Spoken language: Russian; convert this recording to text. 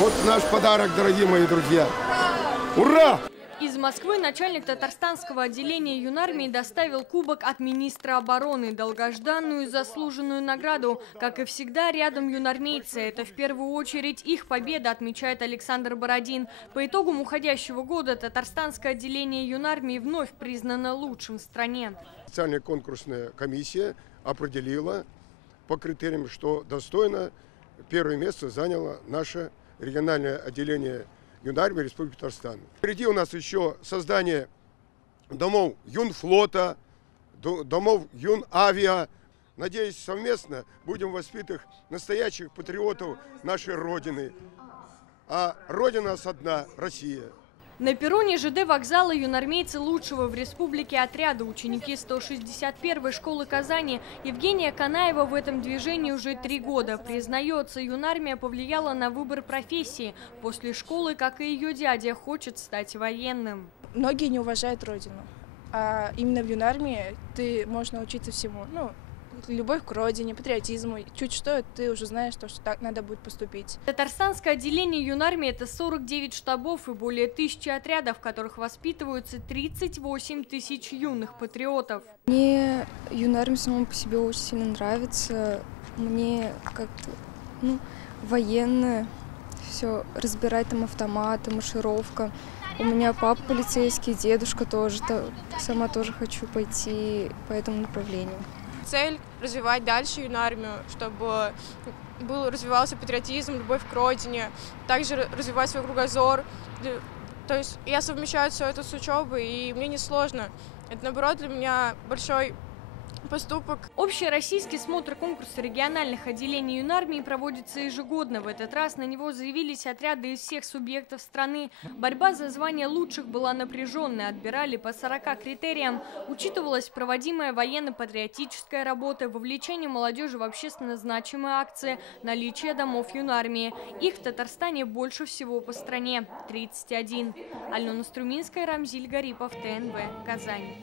Вот наш подарок, дорогие мои друзья. Ура! Из Москвы начальник татарстанского отделения юнармии доставил кубок от министра обороны, долгожданную и заслуженную награду. Как и всегда, рядом юнармейцы. Это в первую очередь их победа, отмечает Александр Бородин. По итогам уходящего года татарстанское отделение юнармии вновь признано лучшим в стране. Специальная конкурсная комиссия определила по критериям, что достойно первое место заняло наше региональное отделение юнармии Республики Татарстан. Впереди у нас еще создание домов юнфлота, домов юнавиа. Надеюсь, совместно будем воспитывать настоящих патриотов нашей Родины. А Родина у нас одна – Россия. На перроне ЖД вокзала юнармейцы лучшего в республике отряда, ученики 161-й школы Казани. Евгения Канаева в этом движении уже 3 года. Признается, юнармия повлияла на выбор профессии. После школы, как и ее дядя, хочет стать военным. Многие не уважают Родину, а именно в юнармии ты можешь научиться всему. Любовь к родине, патриотизму. Чуть что, ты уже знаешь, что так надо будет поступить. Татарстанское отделение юнармии – это 49 штабов и более 1000 отрядов, в которых воспитываются 38 тысяч юных патриотов. Мне юнармия самому по себе очень сильно нравится. Мне как-то военное, все разбирать там автоматы, маршировка. У меня папа полицейский, дедушка тоже. Сама тоже хочу пойти по этому направлению. Цель – развивать дальше юнармию, чтобы развивался патриотизм, любовь к родине, также развивать свой кругозор. То есть я совмещаю все это с учебой, и мне не сложно. Это, наоборот, для меня большой поступок. Общероссийский смотр конкурса региональных отделений юнармии проводится ежегодно. В этот раз на него заявились отряды из всех субъектов страны. Борьба за звание лучших была напряженной. Отбирали по 40 критериям. Учитывалась проводимая военно-патриотическая работа, вовлечение молодежи в общественно значимые акции, наличие домов юнармии. Их в Татарстане больше всего по стране – 31. Алена Струминская, Рамзиль Гарипов, ТНВ, Казань.